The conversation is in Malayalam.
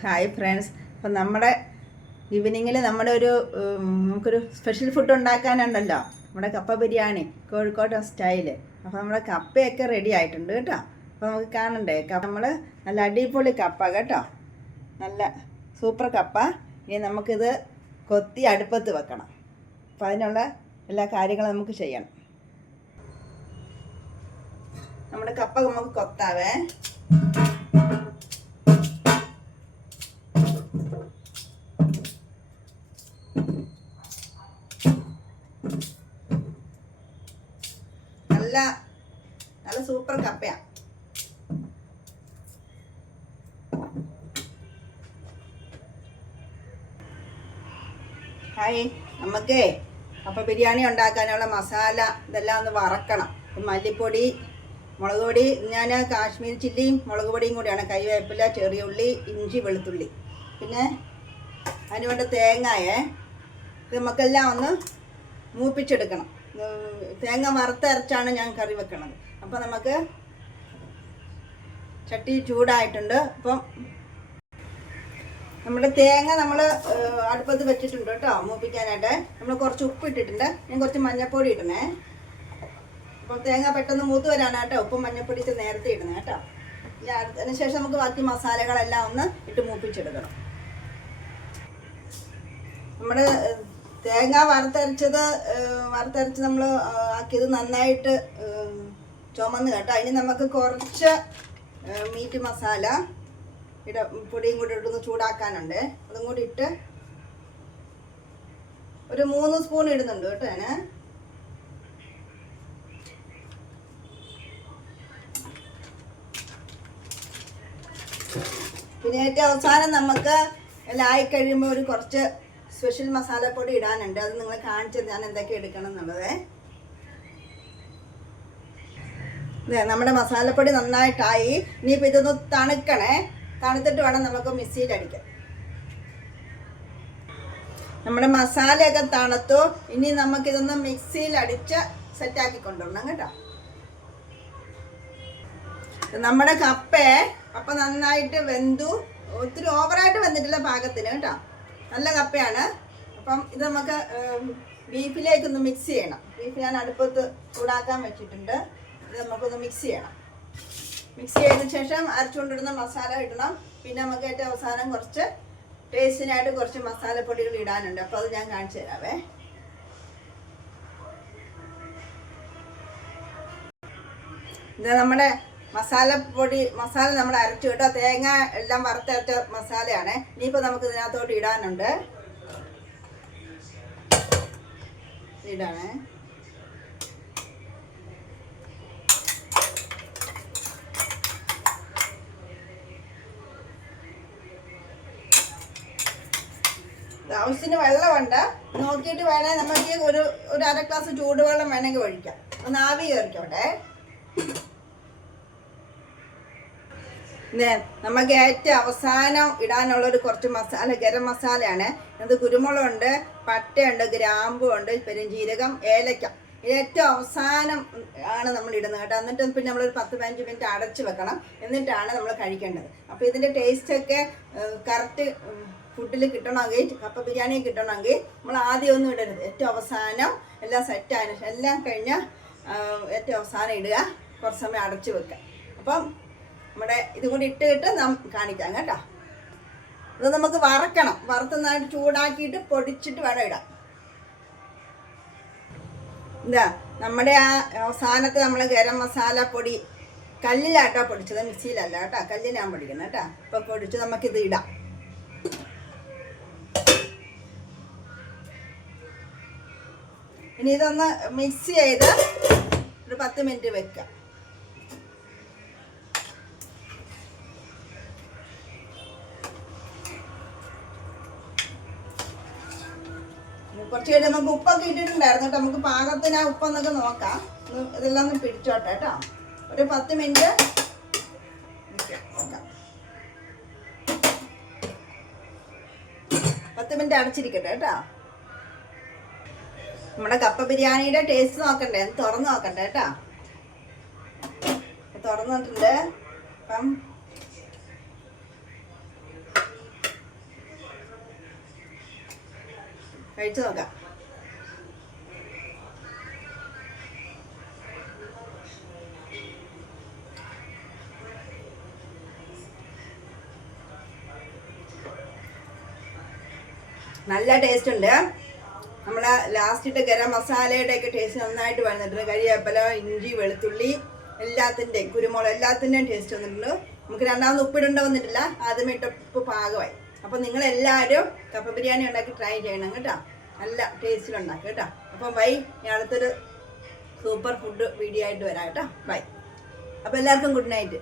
Hi friends. അപ്പം നമ്മുടെ ഈവനിങ്ങിൽ നമ്മുടെ നമുക്കൊരു സ്പെഷ്യൽ ഫുഡ് ഉണ്ടാക്കാനുണ്ടല്ലോ. നമ്മുടെ കപ്പ ബിരിയാണി കോഴിക്കോട് സ്റ്റൈല്. അപ്പോൾ നമ്മുടെ കപ്പയൊക്കെ റെഡി ആയിട്ടുണ്ട് കേട്ടോ. അപ്പോൾ നമുക്ക് കാണണ്ടേ നമ്മൾ നല്ല അടിപൊളി കപ്പ കേട്ടോ, നല്ല സൂപ്പർ കപ്പ. ഇനി നമുക്കിത് കൊത്തി അടുപ്പത്ത് വെക്കണം. അപ്പോൾ അതിനുള്ള എല്ലാ കാര്യങ്ങളും നമുക്ക് ചെയ്യണം. നമ്മുടെ കപ്പ നമുക്ക് കൊത്താവേ. നല്ല നല്ല സൂപ്പർ കപ്പയാണ്. ഹായ്, നമുക്കേ കപ്പ ബിരിയാണി ഉണ്ടാക്കാനുള്ള മസാല ഇതെല്ലാം ഒന്ന് വറക്കണം. മല്ലിപ്പൊടി, മുളക് പൊടി, ഞാൻ കാശ്മീരി ചില്ലിയും മുളക് പൊടിയും കൂടിയാണ്, കറിവേപ്പില, ചെറിയ ഉള്ളി, ഇഞ്ചി, വെളുത്തുള്ളി, പിന്നെ അതിന് വേണ്ട തേങ്ങയെ ഇത് നമുക്കെല്ലാം ഒന്ന് മൂപ്പിച്ചെടുക്കണം. തേങ്ങ വറുത്തരച്ചാണ് ഞാൻ കറി വെക്കണത്. അപ്പോൾ നമുക്ക് ചട്ടി ചൂടായിട്ടുണ്ട്. അപ്പം നമ്മുടെ തേങ്ങ നമ്മൾ അടുപ്പത്ത് വെച്ചിട്ടുണ്ട് കേട്ടോ മൂപ്പിക്കാനായിട്ട്. നമ്മൾ കുറച്ച് ഉപ്പ് ഇട്ടിട്ടുണ്ട്, ഞാൻ കുറച്ച് മഞ്ഞൾപ്പൊടി ഇടണേ. അപ്പോൾ തേങ്ങ പെട്ടെന്ന് മൂത്ത് വരാനാട്ടോ ഉപ്പും മഞ്ഞൾപ്പൊടി നേരത്തെ ഇടുന്നത് കേട്ടോ. അതിന് ശേഷം നമുക്ക് ബാക്കി മസാലകളെല്ലാം ഒന്ന് ഇട്ട് മൂപ്പിച്ചെടുക്കണം. നമ്മുടെ തേങ്ങ വറുത്തരച്ച് നമ്മൾ ആക്കിയത് നന്നായിട്ട് ചുമന്ന് കേട്ടോ. അതിന് നമുക്ക് കുറച്ച് മീറ്റ് മസാല പൊടിയും കൂടി ഇട്ടൊന്ന് ചൂടാക്കാനുണ്ട്. അതും കൂടി ഇട്ട് ഒരു 3 സ്പൂൺ ഇടുന്നുണ്ട് കേട്ടോ ഞാൻ. പിന്നെ ഏറ്റവും അവസാനം നമുക്ക് എല്ലാം ആയിക്കഴിയുമ്പോൾ ഒരു കുറച്ച് സ്പെഷ്യൽ മസാലപ്പൊടി ഇടാനുണ്ട്. അത് നിങ്ങൾ കാണിച്ചത് ഞാൻ എന്തൊക്കെ എടുക്കണം എന്നുള്ളത്. നമ്മുടെ മസാലപ്പൊടി നന്നായിട്ടായി. ഇനിയിപ്പോൾ ഇതൊന്ന് തണുക്കണേ. തണുത്തിട്ട് വേണം നമുക്ക് മിക്സിയിൽ അടിക്കാൻ. നമ്മുടെ മസാലയൊക്കെ തണുത്തു. ഇനി നമുക്കിതൊന്ന് മിക്സിയിൽ അടിച്ച് സെറ്റാക്കി കൊണ്ടുവരണം കേട്ടോ. നമ്മുടെ കപ്പ നന്നായിട്ട് വെന്തു. ഒത്തിരി ഓവറായിട്ട് വെന്തിട്ടില്ല, പാകത്തിന് കേട്ടോ. നല്ല കപ്പയാണ്. അപ്പം ഇത് നമുക്ക് ബീഫിലേക്കൊന്ന് മിക്സ് ചെയ്യണം. ബീഫ് ഞാൻ അടുപ്പത്ത് ചൂടാക്കാൻ വെച്ചിട്ടുണ്ട്. ഇത് നമുക്കൊന്ന് മിക്സ് ചെയ്യണം. മിക്സ് ചെയ്തതിന് ശേഷം അരച്ചുകൊണ്ടിടുന്ന മസാല ഇടണം. പിന്നെ നമുക്ക് ഏറ്റവും അവസാനം കുറച്ച് ടേസ്റ്റിനായിട്ട് കുറച്ച് മസാലപ്പൊടികൾ ഇടാനുണ്ട്. അപ്പോൾ അത് ഞാൻ കാണിച്ചു തരാവേ. ഇത് നമ്മുടെ മസാല നമ്മൾ അരച്ചു കേട്ടോ. തേങ്ങ എല്ലാം വറുത്തരച്ച മസാലയാണ്. ഇനിയിപ്പോൾ നമുക്ക് ഇതിനകത്തോട്ട് ഇടാനുണ്ട്. ഇടാണേ. ആവശ്യത്തിന് വെള്ളമുണ്ട്. നോക്കിയിട്ട് വേണേ നമുക്ക് ഒരു 1/2 ഗ്ലാസ് ചൂടുവെള്ളം വേണമെങ്കിൽ ഒഴിക്കാം. ഒന്ന് ആവി കയറിക്കോട്ടെ. നമുക്ക് ഏറ്റവും അവസാനം ഇടാനുള്ളൊരു കുറച്ച് മസാല, ഗരം മസാലയാണ്. അത് കുരുമുളകുണ്ട്, പട്ടയുണ്ട്, ഗ്രാമ്പുണ്ട്, പെരുംജീരകം, ഏലക്ക. ഏറ്റവും അവസാനം ആണ് നമ്മൾ ഇടുന്നത് കേട്ടോ. എന്നിട്ട് പിന്നെ നമ്മളൊരു 10-15 മിനിറ്റ് അടച്ച് വെക്കണം. എന്നിട്ടാണ് നമ്മൾ കഴിക്കേണ്ടത്. അപ്പോൾ ഇതിൻ്റെ ടേസ്റ്റൊക്കെ കറക്റ്റ് ഫുഡിൽ കിട്ടണമെങ്കിൽ, കപ്പ ബിരിയാണി കിട്ടണമെങ്കിൽ നമ്മൾ ആദ്യം ഒന്നും ഇടരുത്. ഏറ്റവും അവസാനം എല്ലാം സെറ്റായതിനു ശേഷം, എല്ലാം കഴിഞ്ഞാൽ ഏറ്റവും അവസാനം ഇടുക. കുറച്ച് സമയം അടച്ച് വെക്കുക. അപ്പം നമ്മുടെ ഇതും കൂടി ഇട്ടിട്ട് കാണിക്കാം കേട്ടോ. അത് നമുക്ക് വറക്കണം. വറുത്തന്നായിട്ട് ചൂടാക്കിയിട്ട് പൊടിച്ചിട്ട് വേണം ഇടാം. നമ്മുടെ ആ അവസാനത്തെ നമ്മൾ ഗരം മസാല പൊടി കല്ലിലാട്ടോ പൊടിച്ചത്, മിക്സിയിലല്ല കേട്ടോ. കല്ലിലാണ് പൊടിക്കുന്നത് കേട്ടോ. ഇപ്പം പൊടിച്ച് നമുക്കിത് ഇടാം. ഇനി ഇതൊന്ന് മിക്സ് ചെയ്ത് ഒരു 10 മിനിറ്റ് വെക്കാം. കുറച്ച് കഴിഞ്ഞ് നമുക്ക് ഉപ്പൊക്കെ ഇട്ടിട്ടുണ്ടായിരുന്നു കേട്ടോ. നമുക്ക് പാകത്തിന് ആ ഉപ്പൊന്നൊക്കെ നോക്കാം. ഇതെല്ലാം ഒന്ന് പിടിച്ചോട്ടെ കേട്ടോ. ഒരു 10 മിനിറ്റ് നോക്കാം. 10 മിനിറ്റ് അടച്ചിരിക്കട്ടെ കേട്ടോ. നമ്മുടെ കപ്പ ബിരിയാണിയുടെ ടേസ്റ്റ് നോക്കണ്ടേ, തുറന്ന് നോക്കണ്ടേ കേട്ടോ. തുറന്നിട്ടുണ്ട്. അപ്പം കഴിച്ചു നോക്കാം. നല്ല ടേസ്റ്റ് ഉണ്ട്. നമ്മളെ ലാസ്റ്റിട്ട് ഗരം മസാലയുടെ ഒക്കെ ടേസ്റ്റ് നന്നായിട്ട് വന്നിട്ടുണ്ട്. കരിവേപ്പില, ഇഞ്ചി, വെളുത്തുള്ളി എല്ലാത്തിൻ്റെയും, കുരുമുളക് എല്ലാത്തിൻ്റെയും ടേസ്റ്റ് വന്നിട്ടുണ്ട്. നമുക്ക് രണ്ടാമത് ഉപ്പിടേണ്ട വന്നിട്ടില്ല, ആദ്യമേ ഇട്ട ഉപ്പ് പാകമായി. അപ്പം നിങ്ങളെല്ലാവരും കപ്പ ബിരിയാണി ഉണ്ടാക്കി ട്രൈ ചെയ്യണം കേട്ടോ. നല്ല ടേസ്റ്റിലുണ്ടാക്കും കേട്ടോ. അപ്പം ബൈ, ഞാൻ അടുത്തൊരു സൂപ്പർ ഫുഡ് വീഡിയോ ആയിട്ട് വരാം കേട്ടോ. ബൈ. അപ്പോൾ എല്ലാവർക്കും ഗുഡ് നൈറ്റ്.